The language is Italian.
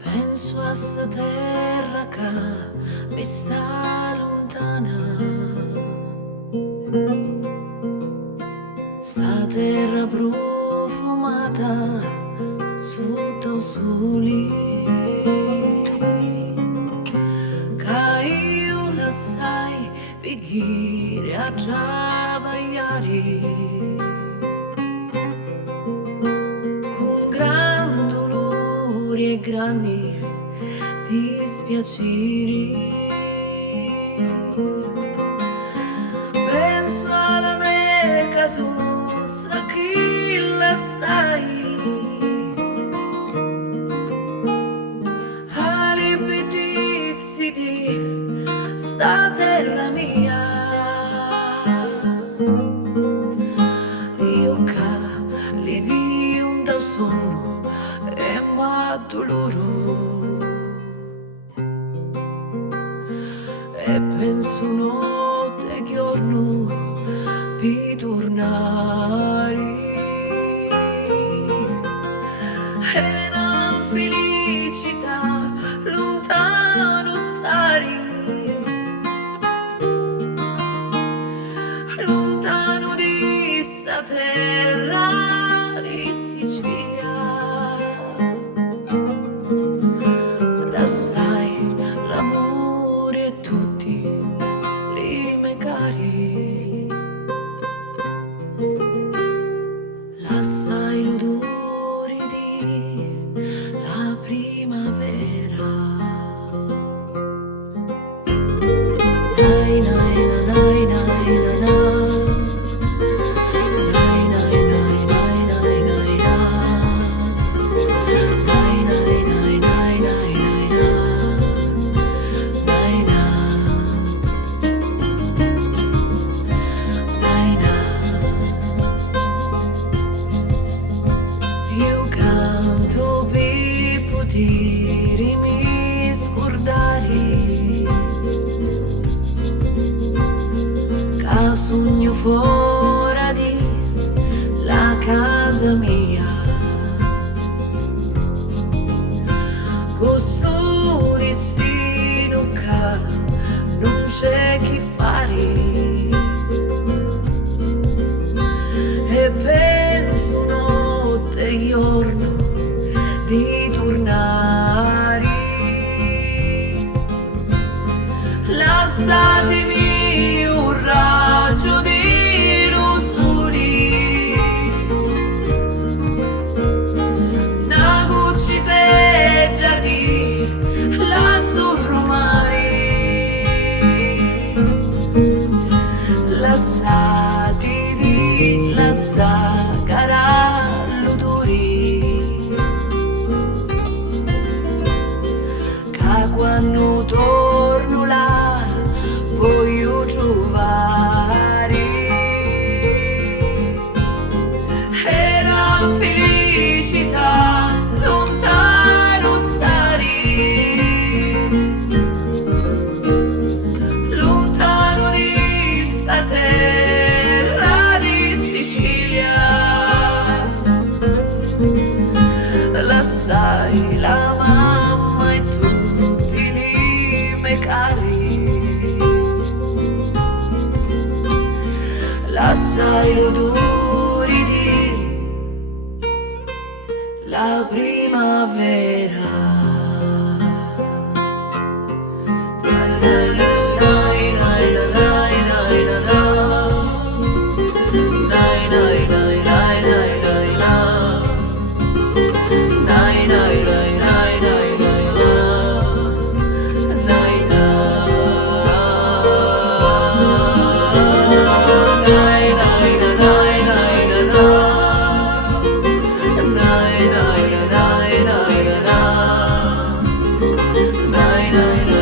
Penso a sta terra che mi sta lontana, sta terra profumata sotto soli, che io la sai pregare a travagliare con gran dolore e grandi dispiaceri. Penso alla mia casuzza che la sai, alle bellezze di sta terra mia. Io che le vi un tau sonno e ma dolore, e penso notte e giorno di tornare, e una felicità lontano stare, lontano di sta terra di Sicilia. La sai, l'amore e tutti i miei cari, la sai l'odore di la primavera. Nai, nai, na, nai, nai, na, na. Nai, nai, nai, nai, nai, nai, na. Nai, nai, nai, nai, nai, nai, na. Nai, na. Nai, na. Io canto per potermi scordare, che sogno fuori di la casa mia, questo destino che non c'è che fare, e penso notte e giorno di tornare. Lasciatemi un raggio di sole, una goccitella di l'azzurro mare. Lasciati di la zagara l'odore, che quando torno là voglio trovare. Era felicità lontano stare, lontano di sta terra di Sicilia. La sai, la mamma e tutti i miei cari, la sai l'odore di la primavera. Nai, nai, nai, nai, nai, nai, nai, nai, nai, nai, nai, nai, nai, nai. Nai, nai, nai, nai, nai, nai, nai, nai. Nai, nai, nai, nai, nai, nai, nai. Nai, nai, nai, nai, nai, nai. Nai, nai, nai.